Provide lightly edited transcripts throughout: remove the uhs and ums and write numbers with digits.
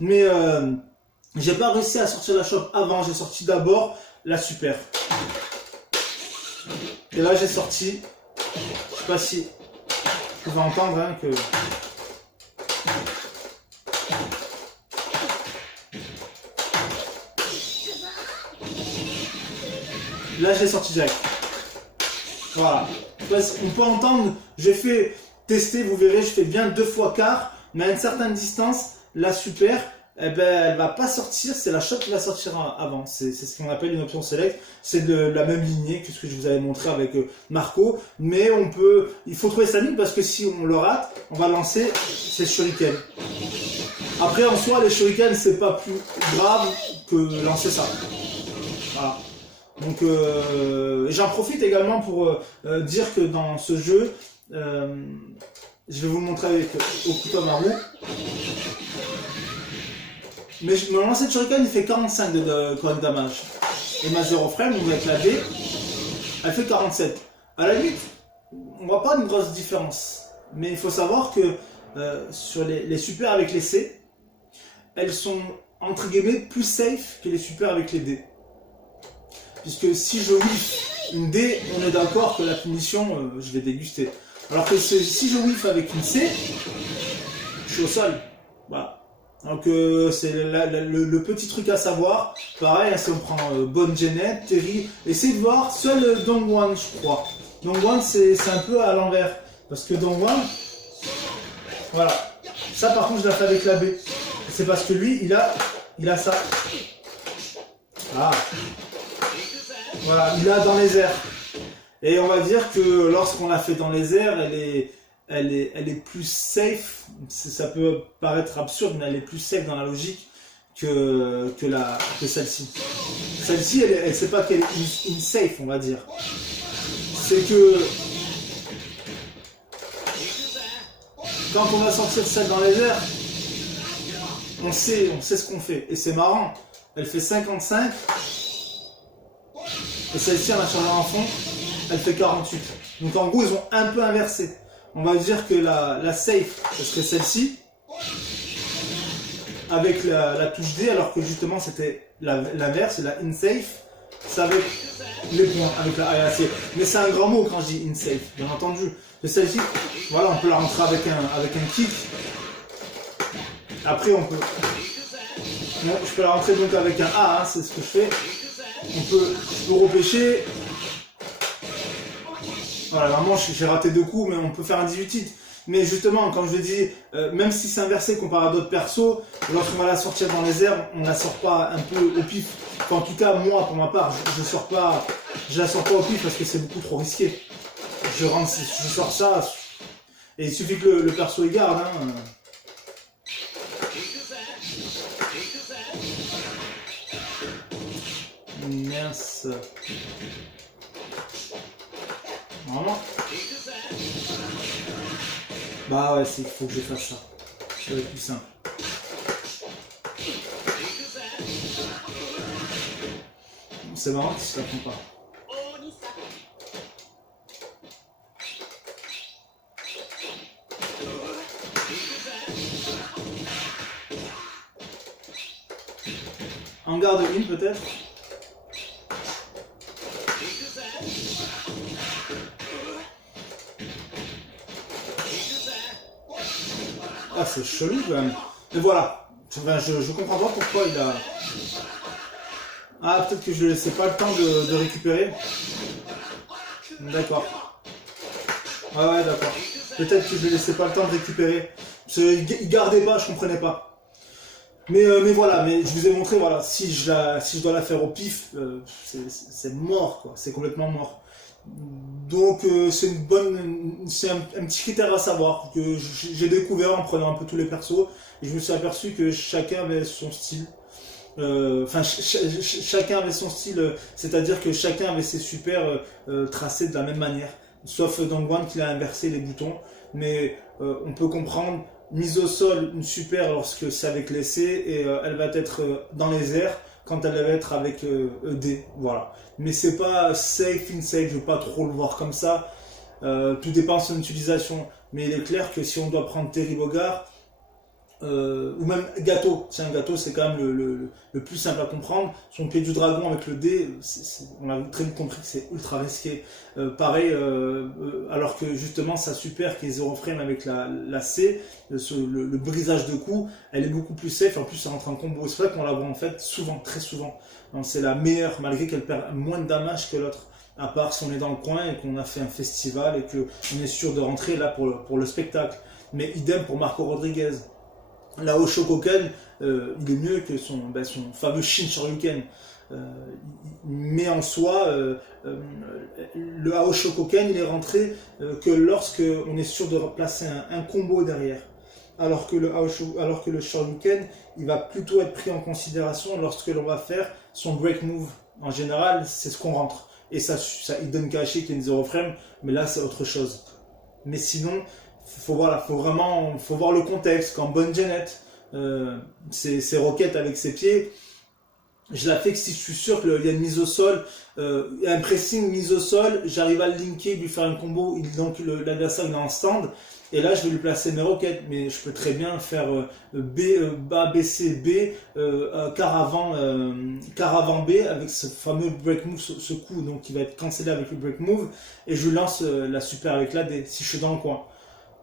Mais j'ai pas réussi à sortir la shop avant, j'ai sorti d'abord la super. Et là j'ai sorti, je sais pas si vous pouvez entendre hein, que... Là j'ai sorti direct. Voilà. On peut entendre, j'ai fait tester, vous verrez, je fais bien 2 fois quart, mais à une certaine distance, la super, eh ben, elle va pas sortir, c'est la shop qui va sortir avant. C'est ce qu'on appelle une option select. C'est de la même lignée que ce que je vous avais montré avec Marco, mais il faut trouver sa ligne parce que si on le rate, on va lancer ces shurikens. Après, en soi, les shurikens, c'est pas plus grave que lancer ça. Voilà. Donc j'en profite également pour dire que dans ce jeu, je vais vous le montrer avec Okutomaru. Mais mon lancer de shuriken il fait 45 de correct damage. Et ma 0 frame, avec la D, elle fait 47. À la limite, on voit pas une grosse différence. Mais il faut savoir que sur les super avec les C, elles sont entre guillemets plus safe que les super avec les D. Puisque si je whiff une D, on est d'accord que la punition, je vais déguster. Alors que si je whiff avec une C, je suis au sol. Voilà. Donc c'est le petit truc à savoir. Pareil, si on prend Bonne Jeanette, Terry, essayez de voir seul Dongwan, je crois. Dongwan, c'est un peu à l'envers. Parce que Dongwan, voilà. Ça par contre, je l'ai fait avec la B. C'est parce que lui, il a ça. Ah. Voilà, il a dans les airs. Et on va dire que lorsqu'on l'a fait dans les airs, elle est plus safe. Ça peut paraître absurde, mais elle est plus safe dans la logique que celle-ci. Celle-ci, elle sait pas qu'elle est in-safe, on va dire. C'est que quand on va sortir celle dans les airs, on sait ce qu'on fait. Et c'est marrant. Elle fait 55. Et celle-ci, en la chargeant en fond, elle fait 48. Donc en gros, ils ont un peu inversé. On va dire que la safe, ce serait celle-ci, avec la touche D, alors que justement c'était l'inverse, la in-safe, c'est avec les points, avec la AAC. Mais c'est un grand mot quand je dis in-safe, bien entendu. Celle-ci, voilà, on peut la rentrer avec un kick. Après, on peut... Bon, je peux la rentrer donc avec un A, hein, c'est ce que je fais. Je peux repêcher. Voilà, vraiment, j'ai raté 2 coups, mais on peut faire un 18 hits. Mais justement, comme je dis, même si c'est inversé comparé à d'autres persos, lorsqu'on va la sortir dans les airs, on la sort pas un peu au pif. Enfin, en tout cas, moi, pour ma part, je la sors pas au pif parce que c'est beaucoup trop risqué. Je sors ça, et il suffit que le perso y garde. Hein. Mince. Vraiment. Bah ouais, il faut que je fasse ça. Ça va être plus simple. C'est marrant qu'il se la prend pas. En garde une peut-être. Ah, c'est chelou quand même. Mais voilà. Enfin, je comprends pas pourquoi il a... Ah, peut-être que je ne laissais pas le temps de récupérer. D'accord. Ah ouais, d'accord. Peut-être que je ne laissais pas le temps de récupérer. Il gardait pas, je comprenais pas. Mais voilà, mais je vous ai montré, voilà, si je dois la faire au pif, c'est mort, quoi. C'est complètement mort. Donc c'est un petit critère à savoir que j'ai découvert en prenant un peu tous les persos et je me suis aperçu que chacun avait son style. Enfin, chacun avait son style, c'est-à-dire que chacun avait ses super tracés de la même manière. Sauf Dongwan qui a inversé les boutons, mais on peut comprendre. Mise au sol, une super lorsque c'est avec les C et elle va être dans les airs quand elle va être avec ED, voilà. Mais c'est pas safe, in-safe, je veux pas trop le voir comme ça. Tout dépend de son utilisation. Mais il est clair que si on doit prendre Terry Bogard, ou même gâteau. Tiens, gâteau, c'est quand même le plus simple à comprendre. Son pied du dragon avec le D, on a très vite compris que c'est ultra risqué. Pareil, alors que justement sa super qui est zéro frame avec la C, le brisage de cou, elle est beaucoup plus safe. En plus, ça rentre en combo. C'est vrai qu'on la voit en fait souvent, très souvent. C'est la meilleure, malgré qu'elle perd moins de damage que l'autre. À part si on est dans le coin et qu'on a fait un festival et qu'on est sûr de rentrer là pour le spectacle. Mais idem pour Marco Rodriguez. La Oshokoken, il est mieux que son fameux Shin Shoryuken. Mais en soi, le Aoshokoken, il est rentré que lorsque on est sûr de placer un combo derrière. Alors que le Shoryuken, il va plutôt être pris en considération lorsque l'on va faire son break move. En général, c'est ce qu'on rentre. Et ça Hidden Kashi qui est une zéro frame, mais là c'est autre chose. Mais sinon, faut voir le contexte. Quand Bonne Janet, ses roquettes avec ses pieds, je la fais que si je suis sûr qu'il y a une mise au sol, un pressing mise au sol, j'arrive à le linker, lui faire un combo, donc l'adversaire il est en stand, et là je vais lui placer mes roquettes, mais je peux très bien faire bas, BC, B, caravan B avec ce fameux break move, ce coup donc qui va être cancellé avec le break move, et je lui lance la super avec la D si je suis dans le coin.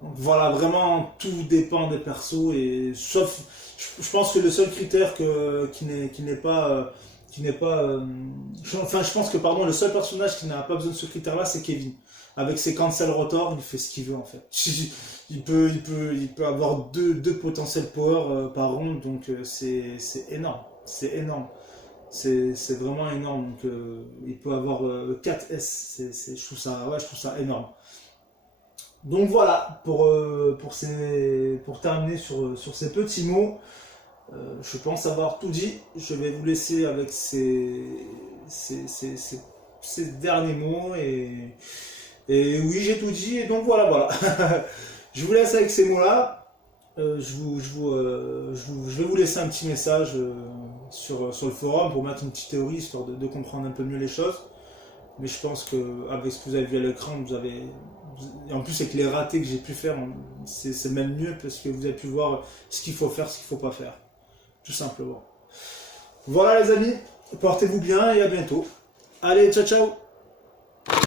Donc voilà, vraiment tout dépend des persos, et sauf, je pense que le seul critère qui n'est pas enfin je pense que pardon, le seul personnage qui n'a pas besoin de ce critère là c'est Kevin. Avec ses cancel rotor, il fait ce qu'il veut en fait. Il peut avoir deux potentiels power par ronde, donc c'est énorme. C'est énorme. C'est vraiment énorme. Donc il peut avoir 4 S. Je trouve ça énorme. Donc voilà, pour terminer sur ces petits mots, je pense avoir tout dit. Je vais vous laisser avec ces derniers mots et oui, j'ai tout dit, et donc voilà. Je vous laisse avec ces mots-là. Je vais vous laisser un petit message sur le forum pour mettre une petite théorie, histoire de comprendre un peu mieux les choses. Mais je pense qu'avec ce que vous avez vu à l'écran, et en plus avec les ratés que j'ai pu faire, c'est même mieux parce que vous avez pu voir ce qu'il faut faire, ce qu'il ne faut pas faire. Tout simplement. Voilà les amis, portez-vous bien et à bientôt. Allez, ciao ciao.